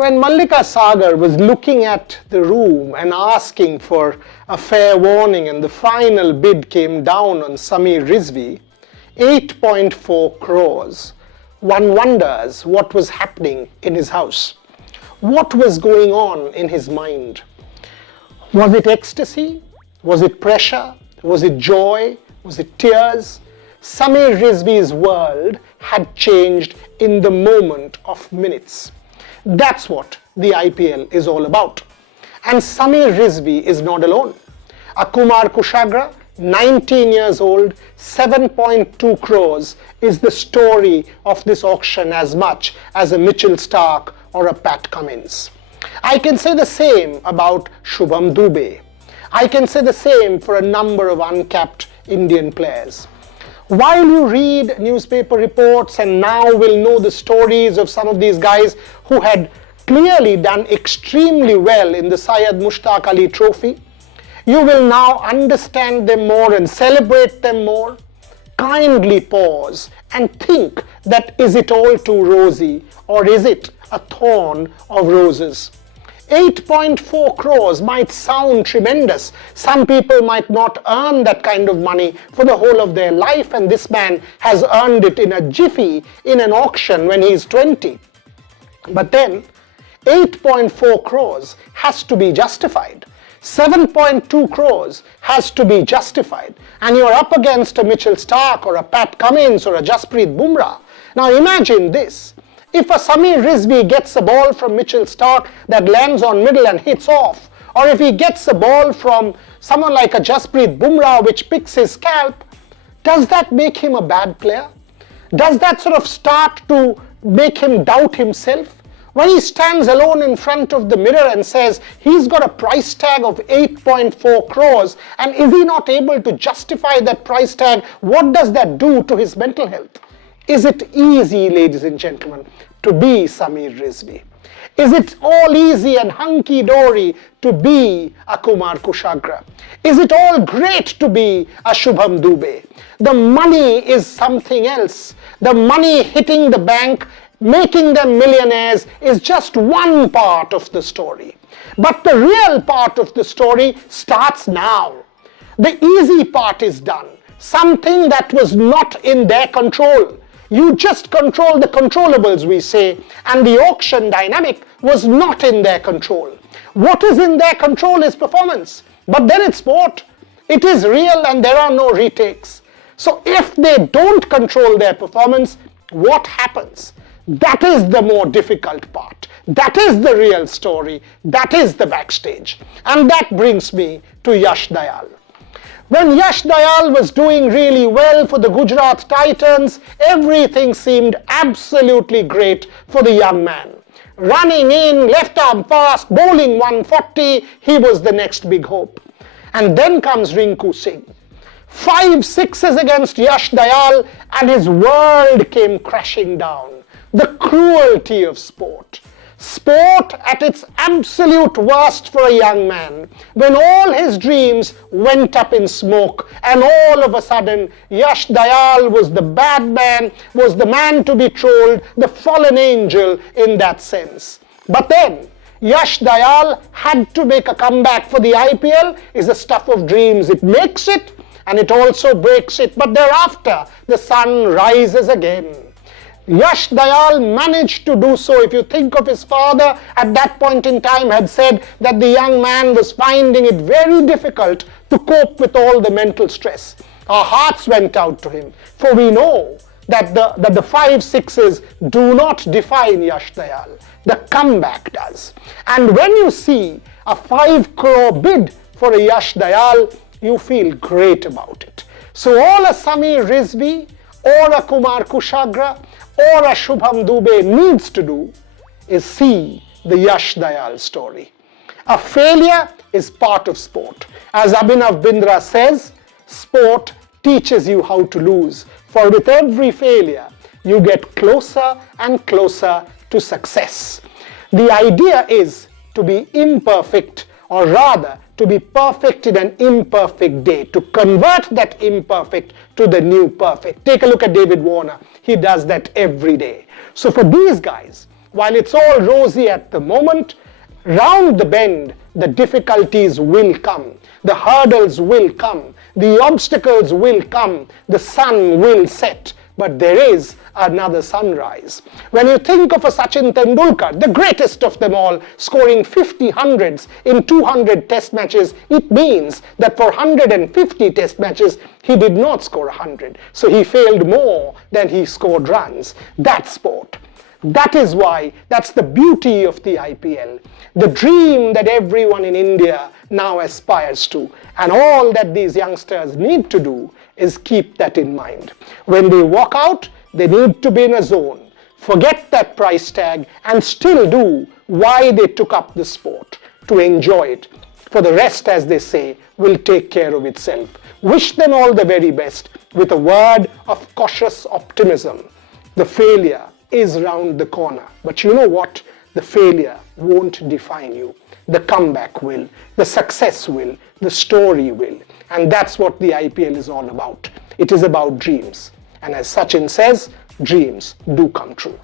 When Mallika Sagar was looking at the room and asking for a fair warning and the final bid came down on Sameer Rizvi, 8.4 crores, one wonders what was happening in his house. What was going on in his mind? Was it ecstasy? Was it pressure? Was it joy? Was it tears? Sameer Rizvi's world had changed in the moment of minutes. That's what the IPL is all about. And Sameer Rizvi is not alone. A Kumar Kushagra, 19 years old, 7.2 crores is the story of this auction as much as a Mitchell Starc or a Pat Cummins. I can say the same about Shubham Dubey. I can say the same for a number of uncapped Indian players. While you read newspaper reports and now will know the stories of some of these guys who had clearly done extremely well in the Syed Mushtaq Ali Trophy, you will now understand them more and celebrate them more. Kindly pause and think that is it all too rosy or is it a thorn of roses? 8.4 crores might sound tremendous. Some people might not earn that kind of money for the whole of their life, and this man has earned it in a jiffy in an auction when he's 20. But then 8.4 crores has to be justified. 7.2 crores has to be justified. And you're up against a Mitchell Starc or a Pat Cummins or a Jasprit Bumrah. Now imagine this. If a Sameer Rizvi gets a ball from Mitchell Starc that lands on middle and hits off, or if he gets a ball from someone like a Jasprit Bumrah which picks his scalp, does that make him a bad player? Does that sort of start to make him doubt himself? When he stands alone in front of the mirror and says he's got a price tag of 8.4 crores and is he not able to justify that price tag, what does that do to his mental health? Is it easy, ladies and gentlemen, to be Sameer Rizvi? Is it all easy and hunky-dory to be a Kumar Kushagra? Is it all great to be a Shubham Dubey? The money is something else. The money hitting the bank, making them millionaires is just one part of the story. But the real part of the story starts now. The easy part is done. Something that was not in their control. You just control the controllables, we say, and the auction dynamic was not in their control. What is in their control is performance, but then it's sport. It is real and there are no retakes. So if they don't control their performance, what happens? That is the more difficult part. That is the real story. That is the backstage. And that brings me to Yash Dayal. When Yash Dayal was doing really well for the Gujarat Titans, everything seemed absolutely great for the young man. Running in, left arm fast, bowling 140, he was the next big hope. And then comes Rinku Singh. 5 sixes against Yash Dayal and his world came crashing down. The cruelty of sport. Sport at its absolute worst for a young man, when all his dreams went up in smoke and all of a sudden Yash Dayal was the bad man, was the man to be trolled, the fallen angel in that sense. But then Yash Dayal had to make a comeback for the IPL. Is the stuff of dreams. It makes it and it also breaks it, but thereafter the sun rises again. Yash Dayal managed to do so. If you think of his father at that point in time had said that the young man was finding it very difficult to cope with all the mental stress. Our hearts went out to him, for we know that the 5 sixes do not define Yash Dayal. The comeback does. And when you see a 5 crore bid for a Yash Dayal, you feel great about it. So all a Sameer Rizvi or a Kumar Kushagra or a Shubham Dubey needs to do is see the Yash Dayal story. A failure is part of sport. As Abhinav Bindra says, sport teaches you how to lose. For with every failure, you get closer and closer to success. The idea is to be imperfect, or rather to be perfect in an imperfect day, to convert that imperfect to the new perfect. Take a look at David Warner. He does that every day. So for these guys, while it's all rosy at the moment, round the bend, the difficulties will come, the hurdles will come, the obstacles will come, the sun will set, but there is another sunrise. When you think of a Sachin Tendulkar, the greatest of them all, scoring 50 hundreds in 200 test matches, it means that for 150 test matches, he did not score 100. So he failed more than he scored runs. That's sport. That is why, that's the beauty of the IPL, the dream that everyone in India now aspires to. And all that these youngsters need to do is keep that in mind. When they walk out, they need to be in a zone, forget that price tag, and still do why they took up the sport, to enjoy it. For the rest, as they say, will take care of itself. Wish them all the very best with a word of cautious optimism. The failure is round the corner, but you know what? The failure won't define you. The comeback will, the success will, the story will. And that's what the IPL is all about. It is about dreams. And as Sachin says, dreams do come true.